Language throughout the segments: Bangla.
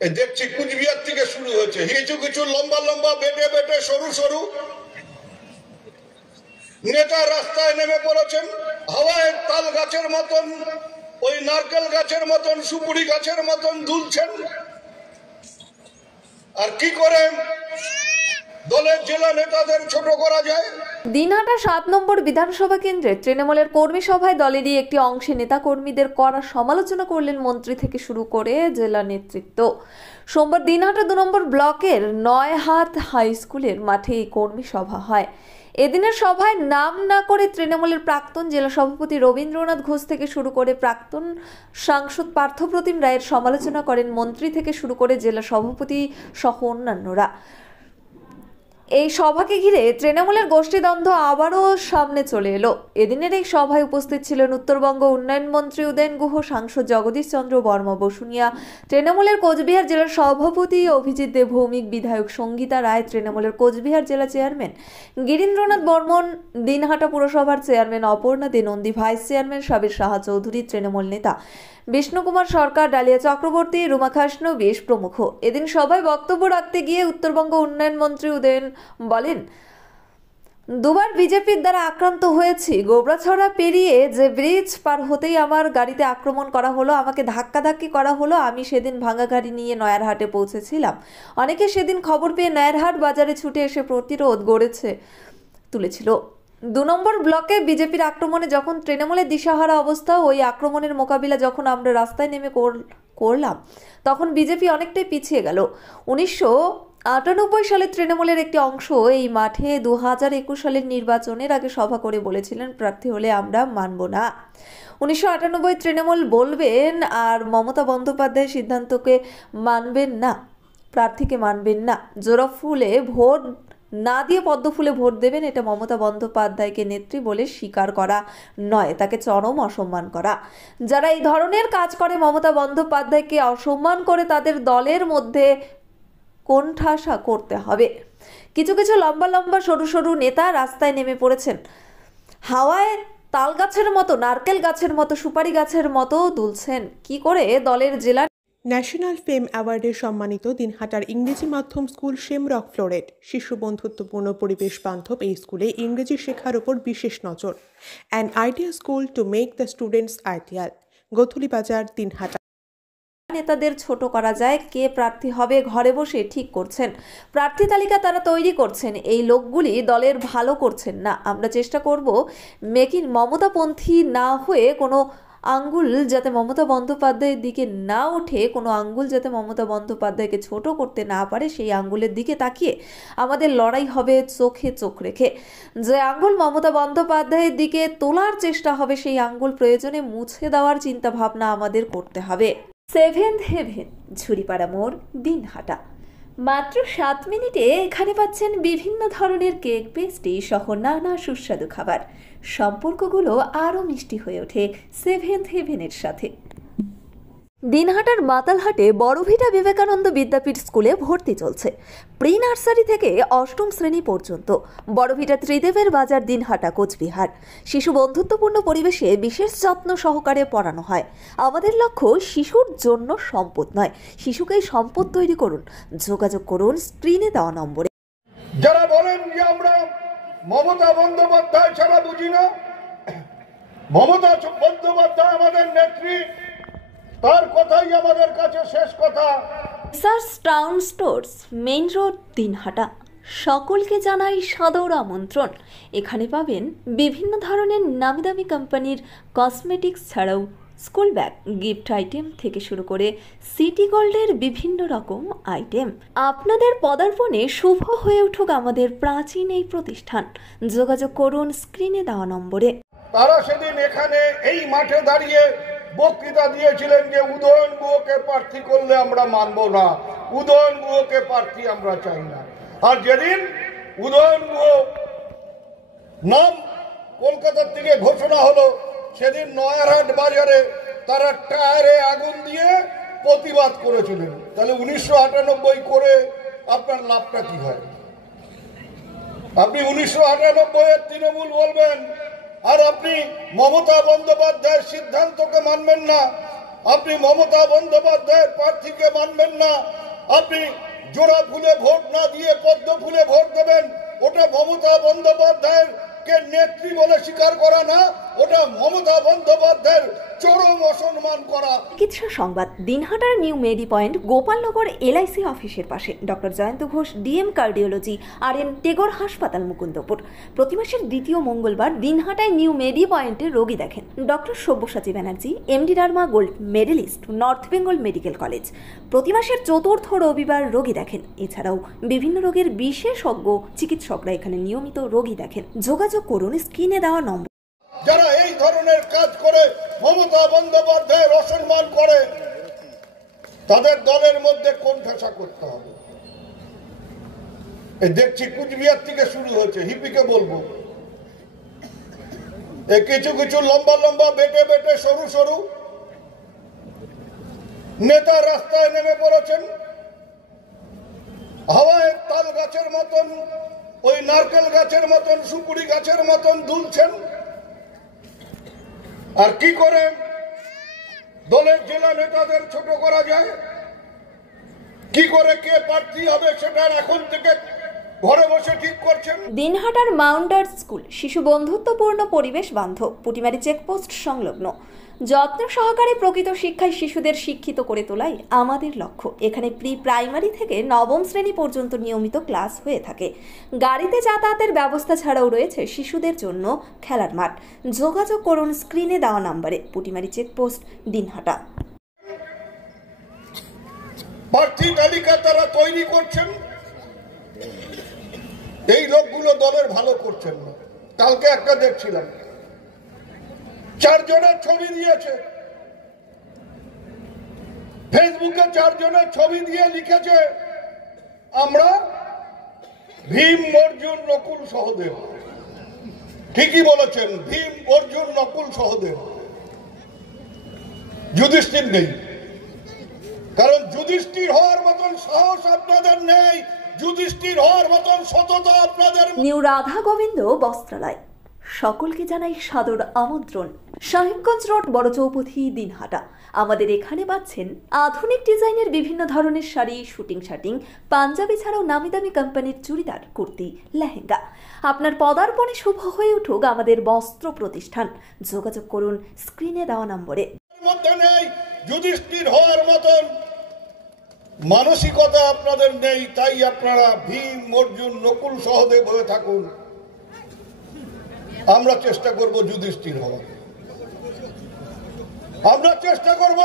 দেখছি কুচবিহার থেকে শুরু হয়েছে, কিছু কিছু লম্বা লম্বা বেটে বেটে সরু সরু নেতা রাস্তায় নেমে পড়েছেন। হাওয়ায় তাল গাছের মতন, ওই নারকেল গাছের মতন, সুপুরি গাছের মতন দুলছেন। আর কি করে দলের জেলা নেতাদের ছোট করা যায়। দিনহাটা ৭ নম্বর বিধানসভা কেন্দ্রে তৃণমূলের কর্মী সভায় দলেরই একটি অংশে নেতা কর্মীদের কড়া সমালোচনা করলেন মন্ত্রী থেকে শুরু করে জেলা নেতৃত্ব। সোমবার দিনহাটা ২ নম্বর ব্লকের নয়হাট হাই স্কুলের মাঠে এই কর্মী সভা হয়। এদিনের সভায় নাম না করে তৃণমূলের প্রাক্তন জেলা সভাপতি রবীন্দ্রনাথ ঘোষ থেকে শুরু করে প্রাক্তন সাংসদ পার্থপ্রতিম রায়ের সমালোচনা করেন মন্ত্রী থেকে শুরু করে জেলা সভাপতি সহ অন্যান্যরা। এই সভাকে ঘিরে তৃণমূলের গোষ্ঠীদ্বন্দ্ব আবারও সামনে চলে এলো। এদিনের এই সভায় উপস্থিত ছিলেন উত্তরবঙ্গ উন্নয়ন মন্ত্রী উদয়ন গুহ, সাংসদ জগদীশ চন্দ্র বর্মা বসুনিয়া, তৃণমূলের কোচবিহার জেলার সভাপতি অভিজিৎ দেব ভৌমিক, বিধায়ক সঙ্গীতা রায়, তৃণমূলের কোচবিহার জেলা চেয়ারম্যান গিরীন্দ্রনাথ বর্মন, দিনহাটা পুরসভার চেয়ারম্যান অপর্ণা দে নন্দী, ভাইস চেয়ারম্যান সাবির সাহা চৌধুরী, তৃণমূল নেতা বিষ্ণু কুমার সরকার, ডালিয়া চক্রবর্তী, রুমা খাসনবিশ প্রমুখ। এদিন সভায় বক্তব্য রাখতে গিয়ে উত্তরবঙ্গ উন্নয়ন মন্ত্রী উদয়ন বলেন, দুবার বিজেপির দ্বারা আক্রান্ত হয়েছি। গোবরাছড়া পেরিয়ে যে ব্রিজ পার হতেই আমার গাড়িতে আক্রমণ করা হলো, আমাকে ধাক্কাধাক্কি করা হলো। আমি সেদিন ভাঙা গাড়ি নিয়ে নয়ারহাটে পৌঁছেছিলাম। অনেকে সেদিন খবর পেয়ে নয়ারহাট বাজারে ছুটে এসে প্রতিরোধ গড়েছে তুলেছিল। ২ নম্বর ব্লকে বিজেপির আক্রমণে যখন তৃণমূলের দিশাহারা অবস্থা, ওই আক্রমণের মোকাবিলা যখন আমরা রাস্তায় নেমে করলাম, তখন বিজেপি অনেকটাই পিছিয়ে গেল। ১৯৯৮ সালে তৃণমূলের একটি অংশ এই মাঠে ২০২১ সালের নির্বাচনের আগে সভা করে বলেছিলেন, প্রার্থী হলে আমরা মানব না। ১৯৯৮ তৃণমূল বলবেন আর মমতা বন্দ্যোপাধ্যায়ের সিদ্ধান্তকে মানবেন না, প্রার্থীকে মানবেন না, জোড়া ফুলে ভোট না দিয়ে পদ্ম ফুলে ভোট দেবেন, এটা মমতা বন্দ্যোপাধ্যায়কে নেত্রী বলে স্বীকার করা নয়, তাকে চরম অসম্মান করা। যারা এই ধরনের কাজ করে, মমতা বন্দ্যোপাধ্যায়কে অসম্মান করে, তাদের দলের মধ্যে কোণঠাসা করতে হবে। কিছু কিছু লম্বা লম্বা সরু সরু নেতা রাস্তায় নেমে পড়েছেন, হাওয়ায় তাল গাছের মতো, নারকেল গাছের মতো, সুপারি গাছের মতো দুলছেন। কি করে দলের জেলা ন্যাশনাল ফেম অ্যাওয়ার্ডে সম্মানিত দিনহাটার ইংরেজি মাধ্যম স্কুল শেমরক ফ্লোরেট শিশু বন্ধুত্বপূর্ণ পরিবেশ বান্ধব এই স্কুলে ইংরেজি শেখার ওপর বিশেষ নজর। An idea school to make the students ideal. Gathulibazar, Dinhata. নেতাদের ছোট করা যায়, কে প্রার্থী হবে ঘরে বসে ঠিক করছেন, প্রার্থী তালিকা তারা তৈরি করছেন, এই লোকগুলি দলের ভালো করছেন না। আমরা চেষ্টা করব মেকিং মমতাপন্থী না হয়ে কোনো আঙ্গুল যাতে মমতা বন্দ্যোপাধ্যায়ের দিকে না ওঠে, কোনো আঙ্গুল যাতে মমতা বন্দ্যোপাধ্যায়কে ছোট করতে না পারে, সেই আঙ্গুলের দিকে তাকিয়ে আমাদের লড়াই হবে চোখে চোখ রেখে। যে আঙ্গুল মমতা বন্দ্যোপাধ্যায়ের দিকে তোলার চেষ্টা হবে, সেই আঙ্গুল প্রয়োজনে মুছে দেওয়ার চিন্তা ভাবনা আমাদের করতে হবে। সেভেন্থ হেভেন, ঝুড়িপাড়া মোড়, দিনহাটা। মাত্র ৭ মিনিটে এখানে পাচ্ছেন বিভিন্ন ধরনের কেক, পেস্ট্রি সহ নানা সুস্বাদু খাবার। সম্পর্কগুলো আরও মিষ্টি হয়ে ওঠে সেভেন্থ হেভেনের সাথে। দিনহাটার মাতালহাটে বড়ভিটা বিবেকানন্দ বিদ্যাপীঠ স্কুলে ভর্তি চলছে। প্রি নার্সারি থেকে ৮ম শ্রেণী পর্যন্ত। বড়ভিটা ত্রিদেবের বাজার, দিনহাটা, কোচবিহার। শিশু বন্ধুত্বপূর্ণ পরিবেশে বিশেষ যত্ন সহকারে পড়ানো হয়। আমাদের লক্ষ্য শিশুর জন্য সম্পদ নয়, শিশুকেই সম্পদ তৈরি করুন। যোগাযোগ করুন স্ক্রিনে দেওয়া নম্বরে। যারা বলেন যে আমরা মমতা বন্দ্যোপাধ্যায় ছাড়া বুঝি না, মমতা বন্দ্যোপাধ্যায় আমাদের নেত্রী, তার কথাই আমাদের কাছে শেষ কথা। SARS town stores, main road, Dinhata. সকলকে জানাই সাদর আমন্ত্রণ। এখানে পাবেন বিভিন্ন ধরনের নামি দামি কোম্পানির কসমেটিক্স ছাড়াও স্কুল ব্যাগ, গিফট আইটেম থেকে শুরু করে সিটি গোল্ডের বিভিন্ন রকম আইটেম। আপনাদের পদার্পণে শুভ হয়ে উঠুক আমাদের প্রাচীন এই প্রতিষ্ঠান। যোগাযোগ করুন স্ক্রিনে দেওয়া নম্বরে। তারা সেদিন এখানে এই মাঠে দাঁড়িয়ে বক্তৃতা দিয়েছিলেন যে উদয়ন গুহকে প্রার্থী করলে আমরা মানব না, উদয়ন গুহকে প্রার্থী আমরা চাই না। আর যেদিন উদয়ন গুহ নাম কলকাতার থেকে ঘোষণা হলো, সেদিন নয়ারহাট বাজারে তারা টায়ারে আগুন দিয়ে প্রতিবাদ করেছিলেন। তাহলে ১৯৯৮ করে আপনার লাভটা কি হয়? আপনি ১৯৯৮ তৃণমূল বলবেন, আর আপনি মমতা বন্দ্যোপাধ্যায়ের সিদ্ধান্তকে মানবেন না। আপনি মমতা বন্দ্যোপাধ্যায়ের প্রার্থীকে মানবেন না, আপনি জোড়া ফুলে ভোট না দিয়ে পদ্ম ফুলে ভোট দেবেন, ওটা মমতা বন্দ্যোপাধ্যায়ের কে নেত্রী বলে স্বীকার করা না, ওটা মমতা বন্দ্যোপাধ্যায়ের চরম অসম্মান করা। চিকিৎসা সংবাদ। দিনহাটার নিউ মেডি পয়েন্ট গোপালনগর এলআইসি অফিসের পাশে doctor Jayanta Ghosh DM cardiology RN Tagore হাসপাতাল মুকুন্দপুর। প্রতি মাসের দ্বিতীয় মঙ্গলবার দিনহাটায় নিউ মেডি পয়েন্টে রোগী দেখেন ডক্টর সব্যসাচী ব্যানার্জি, MD রার্মা gold medallist, North Bengal medical college. প্রতি মাসের চতুর্থ রবিবার রোগী দেখেন। এছাড়াও বিভিন্ন রোগের বিশেষজ্ঞ চিকিৎসকরা এখানে নিয়মিত রোগী দেখেন। যোগাযোগ করুন স্ক্রিনে দেওয়া নম্বর। যারা এই ধরনের কাজ করে মমতা বন্দ্যোপাধ্যায়ের অসম্মান করে, তাদের দলের মধ্যে কোণঠাসা করতে হবে। দেখছি কুচবিহার থেকে শুরু হয়েছে, হিপিকে বলবো, কিছু কিছু লম্বা লম্বা বেটে বেটে সরু সরু নেতা রাস্তায় নেমে পড়েছেন, হাওয়ায় তাল গাছের মতন, ওই নারকেল গাছের মতন, সুপুরি গাছের মতন দুলছেন। আর কি করে দলের জেলা নেতাদের ছোট করা যায়, কি করে কে প্রার্থী হবে সেটা এখন থেকে ঘরে বসে ঠিক করছেন। দিনহাটার মাউন্টার স্কুল শিশু বন্ধুত্বপূর্ণ পরিবেশ বান্ধব, পুটিমারি চেকপোস্ট সংলগ্ন। যত্ন সহকারে প্রকৃত শিক্ষায় শিশুদের শিক্ষিত করে তোলাই আমাদের লক্ষ্য। এখানে প্রি প্রাইমারি থেকে নবম শ্রেণী পর্যন্ত নিয়মিত ক্লাস হয়ে থাকে। গাড়িতে যাতায়াতের ব্যবস্থা ছাড়াও রয়েছে শিশুদের জন্য খেলার মাঠ। যোগাযোগ করুন স্ক্রিনে দেওয়া নম্বরে। পুটিমারি চেকপোস্ট, দিনহাটা। প্রার্থী তালিকা তারা তৈরি করছেন, এই লোকগুলো দলের ভালো করছেন না। কালকে একটা দেখছিলাম, 4 জনের ছবি দিয়েছে ফেসবুকে, 4 জনের ছবি দিয়ে লিখেছে আমরা ভীম, অর্জুন, নকুল, সহদেব। ঠিকই বলেছেন, ভীম, অর্জুন, নকুল, সহদেব। যুধিষ্ঠির নেই, কারণ যুধিষ্ঠির হওয়ার মতন সাহস আপনাদের নেই, যুধিষ্ঠির হওয়ার মতন সততা আপনাদের। নিউ রাধা গোবিন্দ বস্ত্রালয়। সকলকে জানাই সাদর আমন্ত্রণ। সাহেবগঞ্জ রোড, বড় চৌপথি, দিনহাটা। আমাদের এখানে পাচ্ছেন আধুনিক ডিজাইনের বিভিন্ন ধরনের শাড়ি, শুটিং শার্টিং, পাঞ্জাবি ছাড়াও নামি দামি কোম্পানির চুড়িদার, কুর্তি, লেহেঙ্গা। আপনার পদার্পণে শুভ হয়ে উঠুক আমাদের বস্ত্র প্রতিষ্ঠান। যোগাযোগ করুন স্ক্রিনে দেওয়া নম্বরে। মধ্যে নেই যুধিষ্ঠির হওয়ার মতন মানসিকতা আপনাদের নেই, তাই আপনারা ভীম, অর্জুন, নকুল, সহদেব হয়ে থাকুন। আমরা চেষ্টা করব যুধিষ্ঠির হওয়ার, আমরা চেষ্টা করব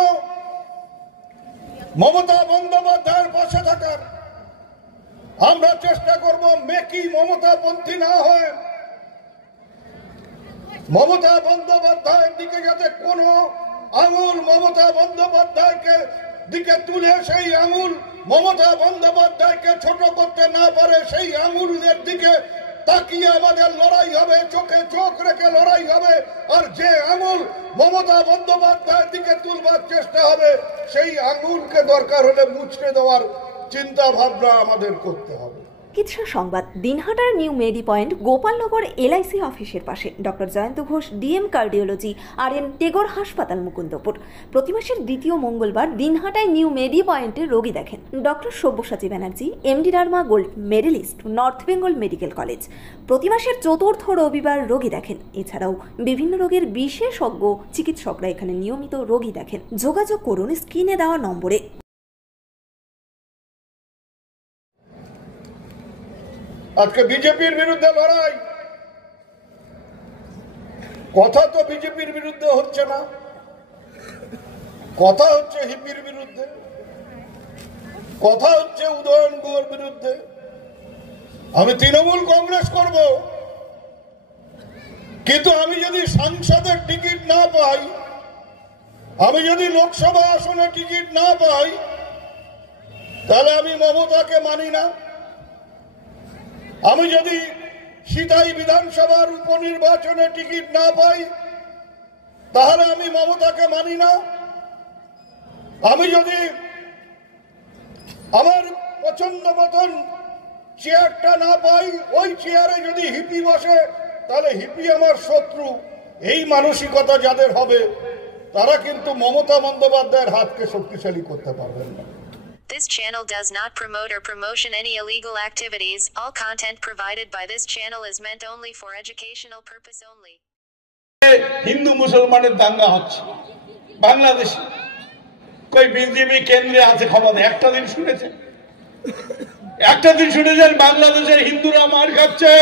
মমতা বন্দ্যোপাধ্যায়ের পাশে থাকার, আমরা চেষ্টা করব মেকি মমতাপন্থী না হয় মমতা বন্দ্যোপাধ্যায়ের দিকে যাতে কোনো আঙুল মমতা বন্দ্যোপাধ্যায়কে দিকে তুলে সেই আঙুল মমতা বন্দ্যোপাধ্যায়কে ছোট করতে না পারে, সেই আঙুলের দিকে তাকিয়ে আমাদের লড়াই হবে, চোখে চোখ রেখে লড়াই হবে। আর যে আঙুল মমতা বন্দ্যোপাধ্যায়ের দিকে তুলবার চেষ্টা হবে, সেই আঙুলকে দরকার হলে মুচড়ে দেওয়ার চিন্তা ভাবনা আমাদের করতে হবে। চিকিৎসা সংবাদ। দিনহাটার নিউ মেডি পয়েন্ট গোপালনগর এলআইসি অফিসের পাশে doctor Jayanta Ghosh DM cardiology RN Tagore হাসপাতাল মুকুন্দপুর। প্রতি মাসের দ্বিতীয় মঙ্গলবার দিনহাটায় নিউ মেডি পয়েন্টে রোগী দেখেন ডক্টর সব্যসাচী ব্যানার্জি, MD রার্মা gold medallist, North Bengal medical college. প্রতি মাসের চতুর্থ রবিবার রোগী দেখেন। এছাড়াও বিভিন্ন রোগের বিশেষজ্ঞ চিকিৎসকরা এখানে নিয়মিত রোগী দেখেন। যোগাযোগ করুন স্ক্রিনে দেওয়া নম্বরে। আজকে বিজেপির বিরুদ্ধে লড়াই, কথা তো বিজেপির বিরুদ্ধে হচ্ছে না, কথা হচ্ছে হিপির বিরুদ্ধে, কথা হচ্ছে উদয়ন গুহর বিরুদ্ধে। আমি তৃণমূল কংগ্রেস করব, কিন্তু আমি যদি সাংসদের টিকিট না পাই, আমি যদি লোকসভা আসনে টিকিট না পাই, তাহলে আমি মমতাকে মানি না। আমি যদি সিতাই বিধানসভার উপনির্বাচনে টিকিট না পাই, তাহলে আমি মমতাকে মানি না। আমি যদি আমার পছন্দ মতন চেয়ারটা না পাই, ওই চেয়ারে যদি হিপি বসে, তাহলে হিপি আমার শত্রু। এই মানসিকতা যাদের হবে তারা কিন্তু মমতা বন্দ্যোপাধ্যায়ের হাতকে শক্তিশালী করতে পারবেন না। This channel does not promote or promotion any illegal activities. All content provided by this channel is meant only for educational purpose only. Hindu মুসলমানের দাঙ্গা হচ্ছে বাংলাদেশে, কই বিজেপি কেন্দ্রে আছে ক্ষমতা? একটা দিন শুনেছেন? বাংলাদেশের হিন্দুরা মার খাচ্ছে,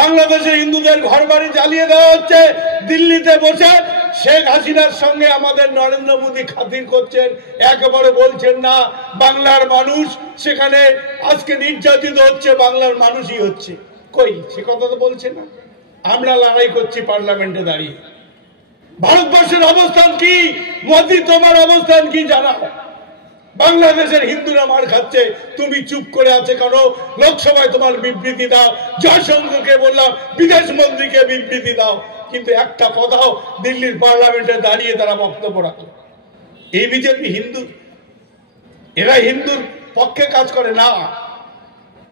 বাংলাদেশের হিন্দুদের ঘর বাড়ি জ্বালিয়ে দেওয়া হচ্ছে। দিল্লিতে বসে শেখ হাসিনার সঙ্গে আমাদের নরেন্দ্র মোদী খাতির করছেন, একেবারে বলছেন না বাংলার মানুষ সেখানে আজকে নির্যাতিত হচ্ছে, বাংলার মানুষই হচ্ছে। কই সে কথা তো বলছে না। আমরা লড়াই করছি পার্লামেন্টে দাঁড়িয়ে। ভারতবর্ষের অবস্থান কি? মোদী তোমার অবস্থান কি জানাও। বাংলাদেশের হিন্দুরা মার খাচ্ছে, তুমি চুপ করে আছে কেন? লোকসভায় তোমার বিবৃতি দাও, জয়শঙ্করকে বললাম বিদেশ মন্ত্রীকে বিবৃতি দাও, কিন্তু একটা কথাও দিল্লির পার্লামেন্টে দাঁড়িয়ে তারা বক্তব্য রাখলো। এই বিজেপি হিন্দু, এরা হিন্দুর পক্ষে কাজ করে না।